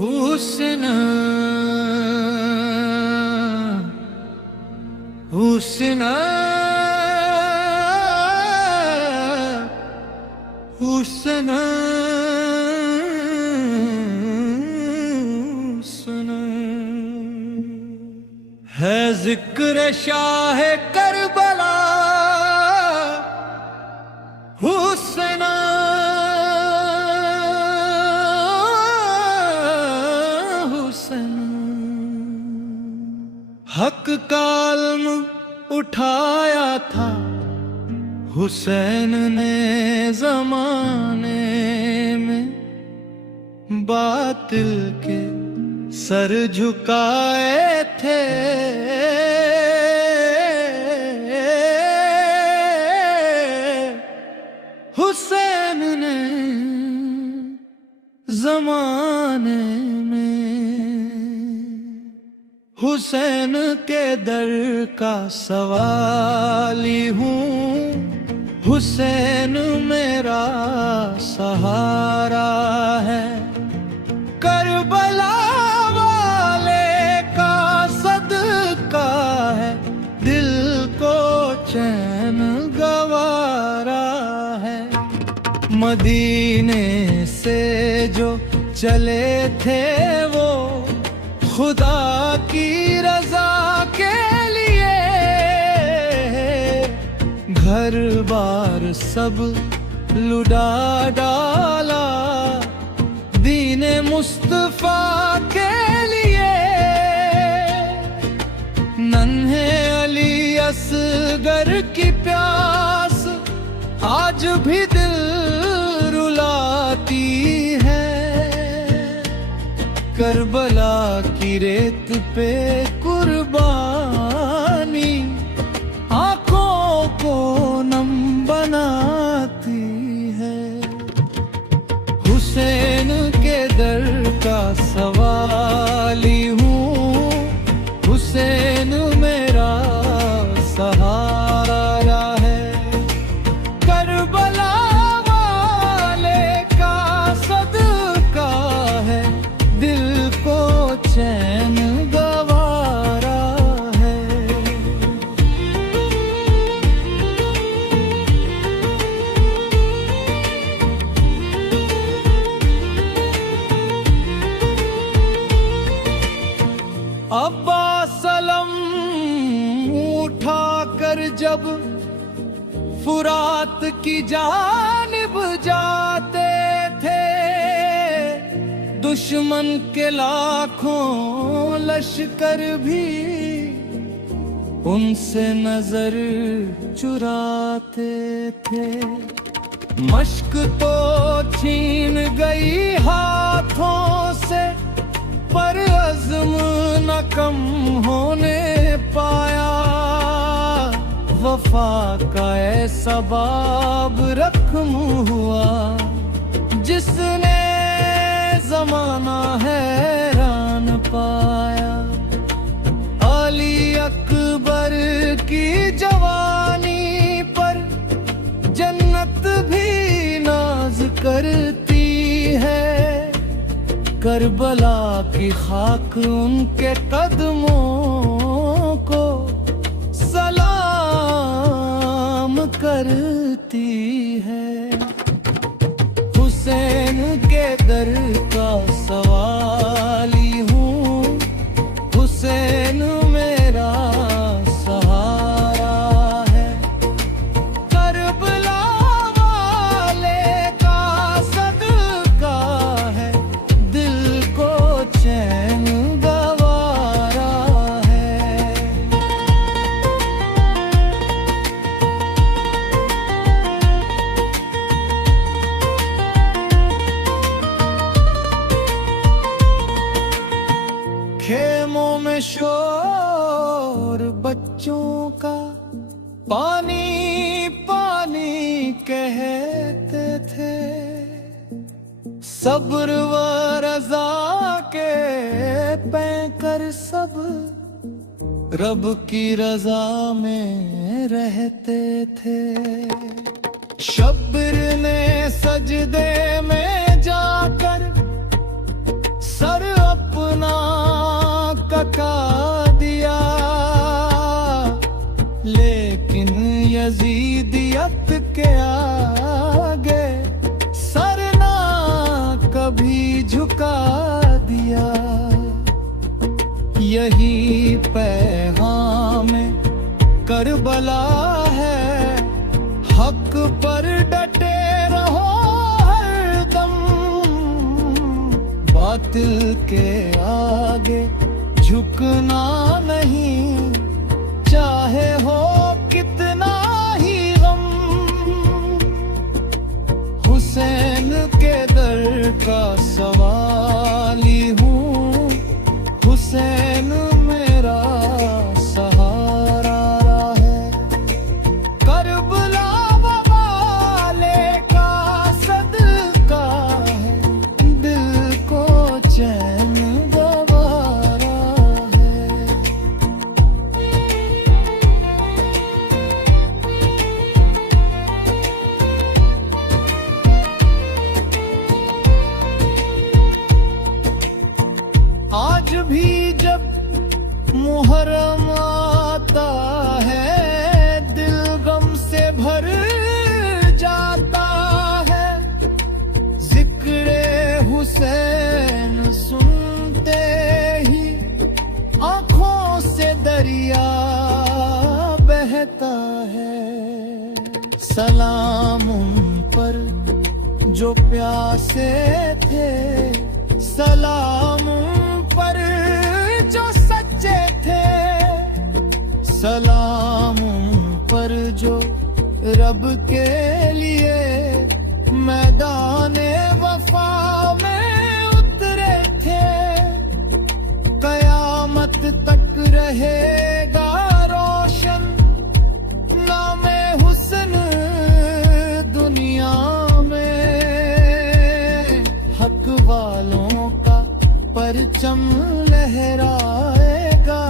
हुस्न हुस्न हुस्न हुस्न है जिक्र शाह करबला हुस्न हक का इल्म उठाया था हुसैन ने ज़माने में, बातिल के सर झुकाए थे हुसैन ने ज़माने में। हुसैन के दर का सवाली हूँ, हुसैन मेरा सहारा है। करबला वाले का सदका है, दिल को चैन गवारा है। मदीने से जो चले थे वो खुदा की रजा के लिए, घर बार सब लुटा डाला दीने मुस्तफा के लिए। नन्हे अली असगर की प्यास आज भी दिल रुलाती है। करबला की रेत पे कुर्बानी आंखों को नम बनाती है। हुसैन के दर का सवाली हूँ, हुसैन मेरा सहारा है। करबला वाले का सदका है, दिल को चैन गवारा है। अब्बास अलम उठा कर जब फुरात की जानिब जाते थे, दुश्मन के लाखों लश्कर भी उनसे नजर चुराते थे। मश्क तो छीन गई हाथों से, पर अज़्म न कम होने पाया। वफा का ऐसा बाब रख्म हुआ जिसने ज़माना हैरान पाया। अली अकबर की जवानी पर जन्नत भी नाज करती है। करबला की खाक उनके कदमों को सलाम करती है। हुसैन के दर का सवाली हूँ, हुसैन मेरा सहारा है। करबला वाले का सदका है, दिल को चैन गवारा है। खेमों में शोर बच्चों का, पानी पानी कहते थे। सब्र व रज़ा के पैकर सब रब की रज़ा में रहते थे। शब्र ने सजदे में जाकर सर कभी झुका दिया। यही पैगाम करबला है, हक पर डटे रहो हरदम, बातिल के आगे झुकना नहीं, चाहे हो कितना ही गम। हुसैन के दर का सवाली हूँ, हुसैन मेरा सहारा है। करबला वाले का सदका है, दिल को चैन गवारा है। आज भी जब मुहर्रम आता है, दिल गम से भर जाता है। जिक्रे हुसैन सुनते ही आंखों से दरिया बहता है। सलाम उन पर जो प्यासे थे, सलाम उन पर जो सच्चे थे, सलाम उन पर जो रब के लिए मैदाने वफा में उतरे थे। कयामत तक रहेगा रोशन नामे हुस्न दुनिया में। हक वालों का परचम लहराएगा